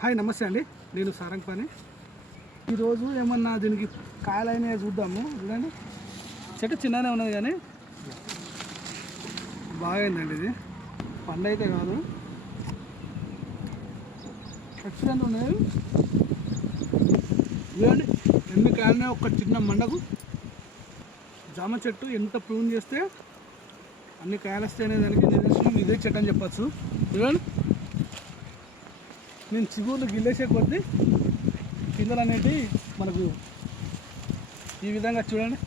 Hi నమస్తే అండి, నేను సారంగపాణి. ఈరోజు ఏమన్నా దీనికి కాయలైనా చూద్దాము. చూడండి, చెట్టు చిన్ననే ఉన్నది కానీ బాగైందండి. ఇది పండు అయితే కాదు, ఎక్సలెంట్ ఉన్నది. చూడండి ఎన్ని కాయలనే ఒక చిన్న మండకు. జామ చెట్టు ఎంత ప్రూన్ చేస్తే అన్ని కాయలు వస్తాయనే దానికి నిదర్శనం ఇదే చెట్టు అని చెప్పచ్చు. చూడండి, నేను చిగుర్లు గిల్లేసే కొద్దీ పిందెలు అనేవి మనకు ఈ విధంగా చూడండి,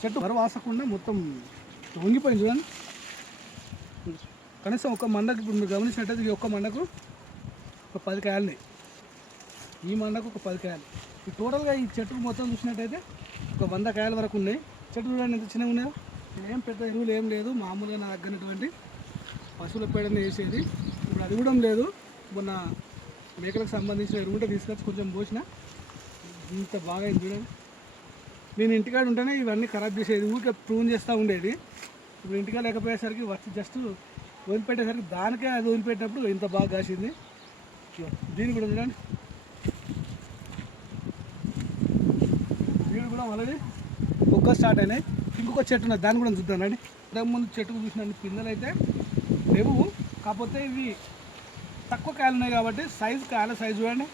చెట్టు వరవాసకుండా మొత్తం వంగిపోయింది. చూడండి, కనీసం ఒక మండకు ఇప్పుడు మీరు గమనించినట్టయితే ఈ ఒక్క మండకు ఒక 10 కాయలున్నాయి, ఈ మండకు ఒక 10 కాయలు. ఈ టోటల్గా ఈ చెట్టుకు మొత్తం చూసినట్టయితే ఒక 100 కాయల వరకు ఉన్నాయి. చెట్టు చూడండి ఎంత చిన్నగా ఉన్నాయో. ఏం పెద్ద ఎరువులు ఏం లేదు, మామూలుగా నా దగ్గరటువంటి పశువుల పేడని వేసేది. ఇప్పుడు అది కూడా లేదు. మొన్న మేకలకు సంబంధించిన ఎరువు ఉంటే తీసుకొచ్చి కొంచెం పోసిన ఇంత బాగా అయింది. చూడండి, నేను ఇంటికాడ ఉంటేనే ఇవన్నీ ఖరాబ్ చేసేది, ఊరికే ప్రూన్ చేస్తూ ఉండేది. ఇప్పుడు ఇంటికాడ లేకపోయేసరికి వచ్చి జస్ట్ వదిలిపెట్టేసరికి దానికే అది వదిలిపెట్టినప్పుడు ఇంత బాగా కాసింది. దీన్ని కూడా చూడండి, దీన్ని కూడా ఆల్రెడీ ఒక్క స్టార్ట్ అయినాయి. ఇంకొక చెట్టు ఉన్నది, దాన్ని కూడా చూద్దానండి. ఇంతకుముందు చెట్టుకు చూసిన పిందెలు అయితే లేవు, కాకపోతే ఇవి తక్కువ కాయలు ఉన్నాయి కాబట్టి కాయల సైజు చూడండి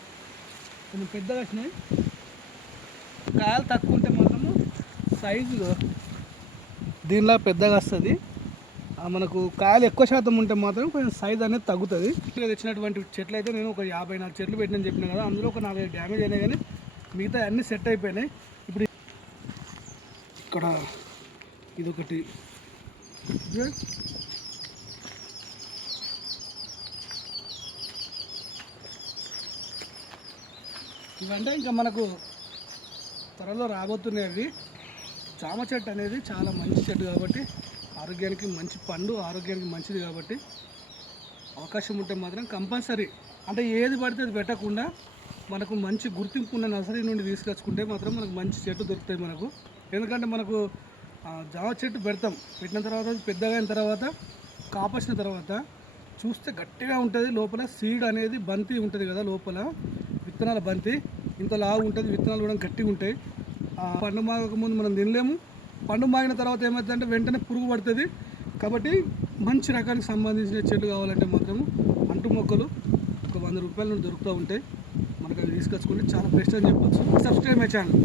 కొంచెం పెద్దగా వచ్చినాయి. కాయలు తక్కువ ఉంటే మాత్రము సైజు దీనిలా పెద్దగా వస్తుంది. మనకు కాయలు ఎక్కువ శాతం ఉంటే మాత్రం కొంచెం సైజ్ అనేది తగ్గుతుంది. ఇక్కడ తెచ్చినటువంటి చెట్లు అయితే నేను ఒక 54 చెట్లు పెట్టినని చెప్పినా కదా, అందులో ఒక 4 డ్యామేజ్ అయినాయి కానీ మిగతా అన్నీ సెట్ అయిపోయినాయి. ఇప్పుడు ఇక్కడ ఇదొకటి ఇవంటే ఇంకా మనకు త్వరలో రాబోతున్నాయి. అవి జామ చెట్టు అనేది చాలా మంచి చెట్టు కాబట్టి ఆరోగ్యానికి మంచి పండు, ఆరోగ్యానికి మంచిది కాబట్టి అవకాశం ఉంటే మాత్రం కంపల్సరీ, అంటే ఏది పడితే అది పెట్టకుండా మనకు మంచి గుర్తింపు ఉన్న నర్సరీ నుండి తీసుకొచ్చుకుంటే మాత్రం మనకు మంచి చెట్టు దొరుకుతాయి మనకు. ఎందుకంటే మనకు జామ చెట్టు పెట్టిన తర్వాత పెద్దగా అయిన తర్వాత కాపొచ్చిన తర్వాత చూస్తే గట్టిగా ఉంటుంది. లోపల సీడ్ అనేది బంతి ఉంటుంది కదా, లోపల విత్తనాల బంతి ఇంత లావు ఉంటుంది, విత్తనాలు కూడా గట్టిగా ఉంటాయి. పండు మాగక ముందు మనం తినలేము, పండు మాగిన తర్వాత ఏమవుతుందంటే వెంటనే పురుగు పడుతుంది. కాబట్టి మంచి రకానికి సంబంధించిన చెట్లు కావాలంటే మాత్రం అంటు మొక్కలు ఒక 100 రూపాయల నుండి దొరుకుతూ ఉంటాయి. మనకు అవి తీసుకొచ్చుకుంటే చాలా బెస్ట్ అని చెప్పచ్చు. Subscribe my channel.